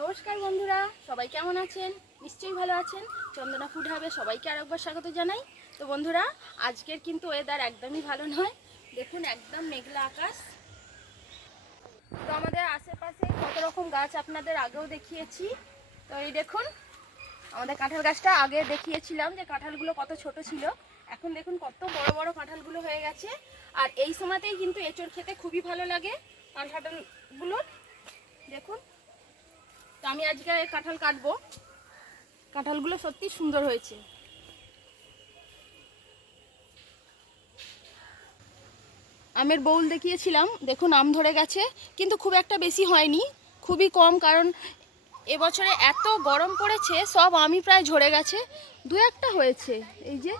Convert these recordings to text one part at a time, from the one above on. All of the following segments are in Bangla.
নমস্কার বন্ধুরা, সবাই কেমন আছেন? নিশ্চয়ই ভালো আছেন। চন্দনা ফুড হাবে সবাইকে আরেকবার স্বাগত জানাই। তো বন্ধুরা, আজকের কিন্তু ওয়েদার একদমই ভালো নয়। দেখুন, একদম মেঘলা আকাশ। তো আমাদের আশেপাশে কত রকম গাছ আপনাদের আগেও দেখিয়েছি। তো এই দেখুন, আমাদের কাঁঠাল গাছটা আগে দেখিয়েছিলাম যে কাঁঠালগুলো কত ছোট ছিল। এখন দেখুন কত বড় বড় কাঁঠালগুলো হয়ে গেছে। আর এই সময়তেই কিন্তু এঁচড় খেতে খুবই ভালো লাগে কাঁঠালগুলো। দেখুন, তো আমি আজকে কাঁঠাল কাটবো। কাঁঠালগুলো সত্যি সুন্দর হয়েছে। আমের বোল দেখিয়েছিলাম, দেখুন আম ধরে গেছে, কিন্তু খুব একটা বেশি হয়নি, খুবই কম। কারণ এবছরে এত গরম পড়েছে, সব আমই প্রায় ঝরে গেছে। দু একটা হয়েছে, এই যে।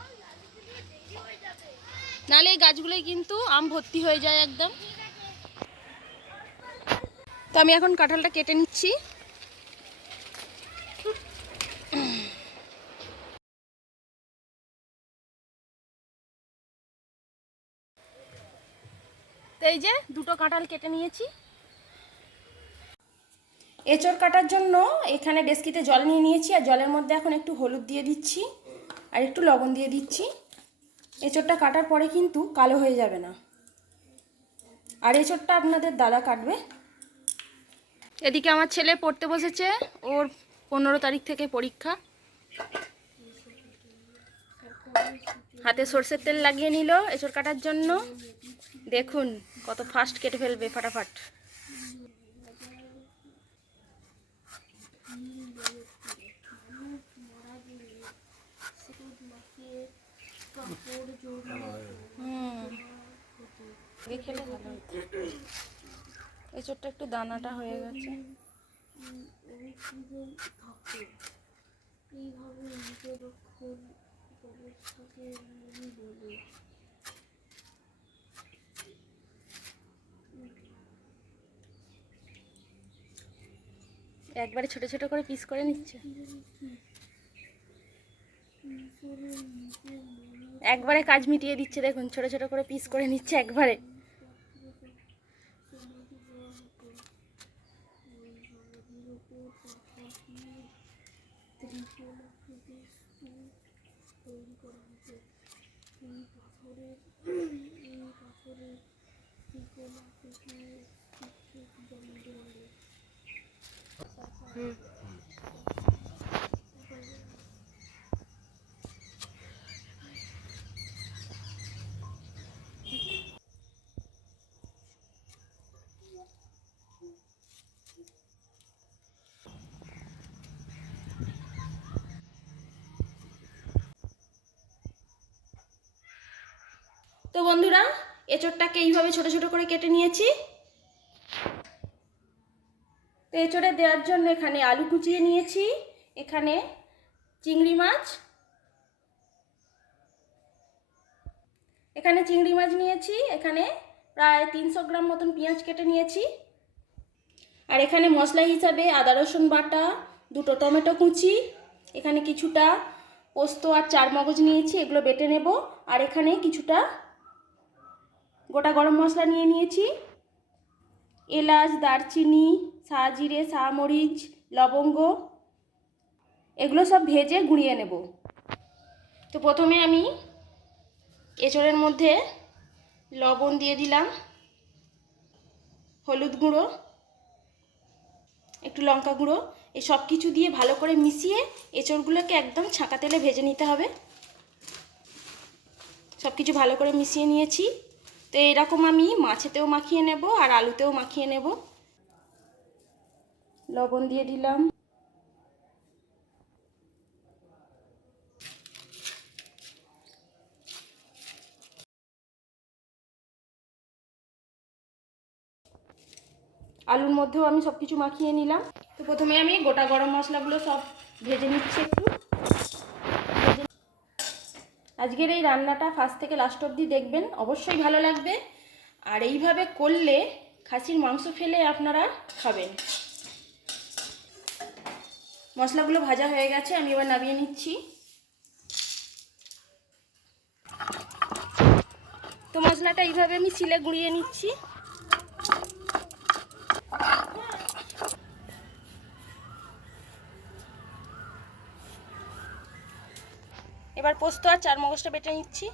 নালে এই গাছগুলোই কিন্তু আম ভর্তি হয়ে যায় একদম। তো আমি এখন কাঁঠালটা কেটে নিচ্ছি। তো এই যে দুটো কাঁঠাল কেটে নিয়েছি। এঁচড় কাটার জন্য এখানে ডেস্কিতে জল নিয়ে নিয়েছি, আর জলের মধ্যে এখন একটু হলুদ দিয়ে দিচ্ছি আর একটু লবণ দিয়ে দিচ্ছি। এঁচড়টা কাটার পরে কিন্তু কালো হয়ে যাবে না। আর এঁচড়টা আপনাদের দাদা কাটবে। এদিকে আমার ছেলে পড়তে বসেছে, ওর 15 তারিখ থেকে পরীক্ষা। হাতে সর্ষের তেল লাগিয়ে নিল এঁচড় কাটার জন্য। দেখুন কত ফাস্ট কেটে ফেলবে, ফাটাফাট। খেলে ভালো হতো। এঁচড়টা একটু দানাটা হয়ে গেছে। একবারে ছোট ছোট করে পিস করে নিচ্ছে, একবারে কাজ মিটিয়ে দিচ্ছে। দেখুন ছোট ছোট করে পিস করে নিচ্ছে একবারে। তো বন্ধুরা, এঁচড়টাকে এইভাবে ছোট ছোট করে কেটে নিয়েছি। তো এঁচড়ে দেওয়ার জন্য এখানে আলু কুচিয়ে নিয়েছি, এখানে চিংড়ি মাছ, নিয়েছি, এখানে প্রায় 300 গ্রাম মতন পেঁয়াজ কেটে নিয়েছি। আর এখানে মশলা হিসাবে আদা রসুন বাটা, দুটো টমেটো কুচি, এখানে কিছুটা পোস্ত আর চারমগজ নিয়েছি, এগুলো বেটে নেব। আর এখানে কিছুটা গোটা গরম মশলা নিয়ে নিয়েছি, এলাচ, দারচিনি, সাজিরে, মরিচ, লবঙ্গ, এগুলো সব ভেজে গুঁড়িয়ে নেব। তো প্রথমে আমি এঁচড়ের মধ্যে লবণ দিয়ে দিলাম, হলুদ গুঁড়ো, একটু লঙ্কা গুঁড়ো, এই সব কিছু দিয়ে ভালো করে মিশিয়ে এঁচড়গুলোকে একদম ছাঁকা তেলে ভেজে নিতে হবে। সব কিছু ভালো করে মিশিয়ে নিয়েছি। তো এরকম আমি মাছেতেও মাখিয়ে নেব আর আলুতেও মাখিয়ে নেব। লবণ দিয়ে দিলাম, আলুর মধ্যেও আমি সব কিছু মাখিয়ে নিলাম। তো প্রথমে আমি গোটা গরম মশলাগুলো সব ভেজে নিচ্ছি একটু। আজকের এই রান্নাটা ফার্স্ট থেকে লাস্ট অবধি দেখবেন, অবশ্যই ভালো লাগবে। আর এইভাবে করলে খাসির মাংস ফেলে আপনারা খাবেন। মশলাগুলো ভাজা হয়ে গেছে, আমি এবার নামিয়ে নিচ্ছি। তো মশলাটা এইভাবে আমি শিলে গুঁড়িয়ে নিচ্ছি। এবার পোস্ত আর চারমগজটা বেটে নিচ্ছি।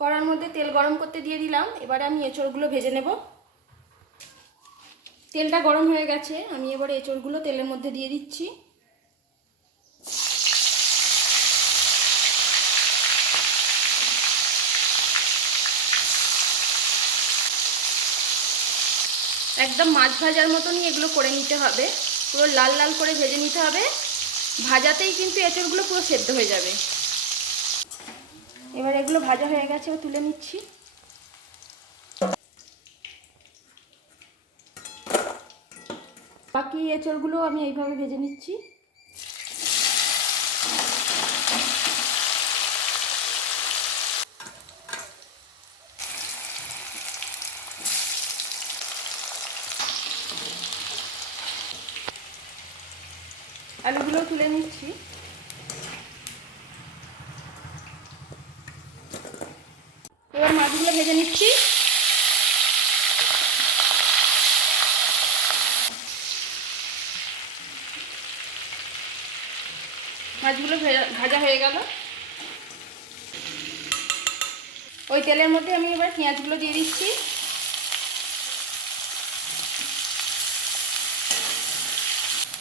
কড়ার মধ্যে তেল গরম করতে দিয়ে দিলাম। এবারে আমি এঁচড়গুলো ভেজে নেব। তেলটা গরম হয়ে গেছে, আমি এবারে এঁচড়গুলো তেলের মধ্যে দিয়ে দিচ্ছি। একদম মাছ ভাজার মতনই এগুলো করে নিতে হবে, পুরো লাল লাল করে ভেজে নিতে হবে। ভাজাতেই কিন্তু এঁচড়গুলো পুরো সেদ্ধ হয়ে যাবে। এবার এগুলো ভাজা হয়ে গেছে, তুলে নিচ্ছি। বাকি এঁচড়গুলো আমি এইভাবে ভেজে নিচ্ছি। আলুগুলো তুলে নিচ্ছি। এবার মাছগুলো ভেজে নিচ্ছি। মাছগুলো ভাজা হয়ে গেল। ওই তেলের মধ্যে আমি এবার পেঁয়াজগুলো দিয়ে দিচ্ছি।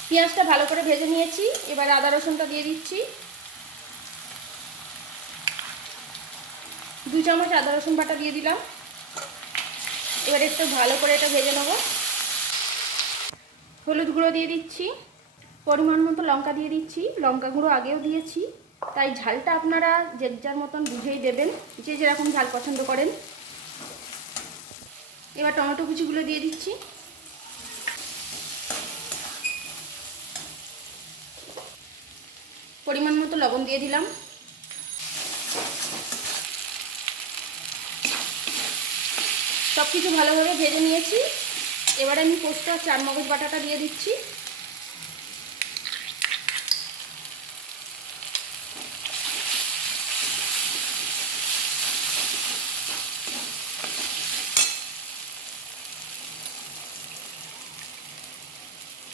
পেঁয়াজটা ভালো করে ভেজে নিয়েছি। এবার আদা রসুনটা দিয়ে দিচ্ছি। 2 চামচ আদা রসুন বাটা দিয়ে দিলাম। এবার একটু ভালো করে এটা ভেজে নেব। হলুদ গুঁড়ো দিয়ে দিচ্ছি, পরিমাণ মতো লঙ্কা দিয়ে দিচ্ছি। লঙ্কা গুঁড়ো আগেও দিয়েছি, তাই ঝালটা আপনারা যে যার মতন বুঝেই দেবেন, যে যেরকম ঝাল পছন্দ করেন। এবার টমেটো কুচিগুলো দিয়ে দিচ্ছি। পরিমাণ মতো লবণ দিয়ে দিলাম। সব কিছু ভালোভাবে ভেজে নিয়েছি। এবারে আমি পোস্ত আর চারমগজ বাটাটা দিয়ে দিচ্ছি।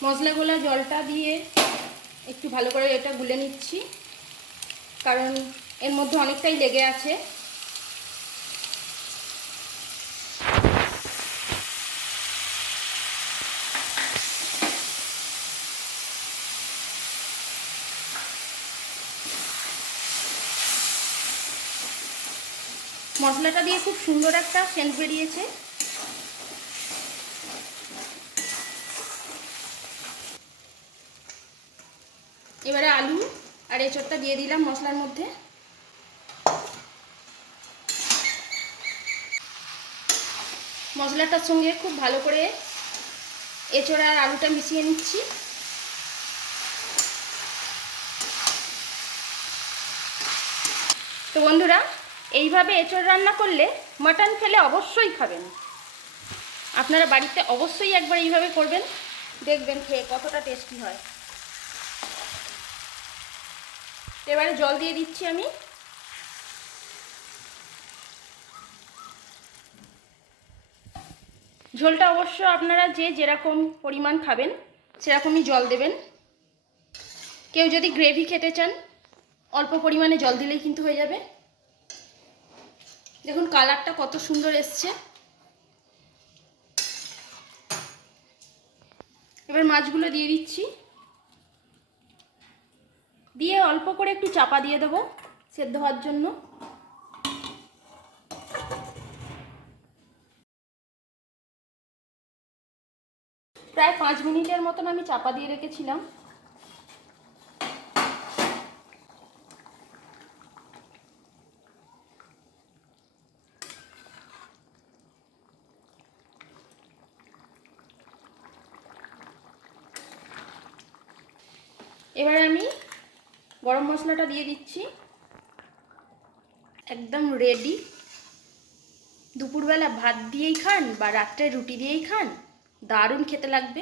মশলা গোলা জলটা দিয়ে একটু ভালো করে এটা গুলে নিচ্ছি, কারণ এর মধ্যে অনেকটাই লেগে আছে। মশলাটা দিয়ে খুব সুন্দর একটা সেন্ট বেরিয়েছে। এবারে আলু আর এঁচড়টা দিয়ে দিলাম মশলার মধ্যে। মশলাটার সঙ্গে খুব ভালো করে এঁচড় আর আলুটা মিশিয়ে নিচ্ছি। তো বন্ধুরা, এইভাবে এঁচড় রান্না করলে মাটন খেলে অবশ্যই খাবেন। আপনারা বাড়িতে অবশ্যই একবার এইভাবে করবেন, দেখবেন খেয়ে কতটা টেস্টি হয়। এবারে জল দিয়ে দিচ্ছি আমি। ঝোলটা অবশ্য আপনারা যে যেরকম পরিমাণ খাবেন সেরকমই জল দেবেন। কেউ যদি গ্রেভি খেতে চান অল্প পরিমাণে জল দিলেই কিন্তু হয়ে যাবে। দেখুন কালারটা কত সুন্দর এসছে। এবার মাছগুলো দিয়ে দিচ্ছি, দিয়ে অল্প করে একটু চাপা দিয়ে দেবো সেদ্ধ হওয়ার জন্য। প্রায় 5 মিনিটের মতন আমি চাপা দিয়ে রেখেছিলাম। এবার আমি গরম মশলাটা দিয়ে দিচ্ছি। একদম রেডি। দুপুরবেলা ভাত দিয়েই খান বা রাত্রে রুটি দিয়েই খান, দারুণ খেতে লাগবে।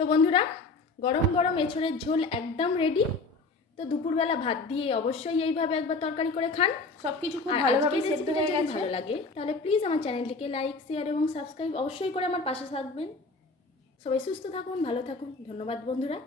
তো বন্ধুরা, গরম গরম এঁচোড়ের ঝোল একদম রেডি। তো দুপুরবেলা ভাত দিয়ে অবশ্যই এইভাবে একবার তরকারি করে খান। সব কিছু খুব ভালোভাবে সেদ্ধ হয়ে গেছে। ভালো লাগে তাহলে প্লিজ আমার চ্যানেলটিকে লাইক, শেয়ার এবং সাবস্ক্রাইব অবশ্যই করে আমার পাশে থাকবেন। সবাই সুস্থ থাকুন, ভালো থাকুন। ধন্যবাদ বন্ধুরা।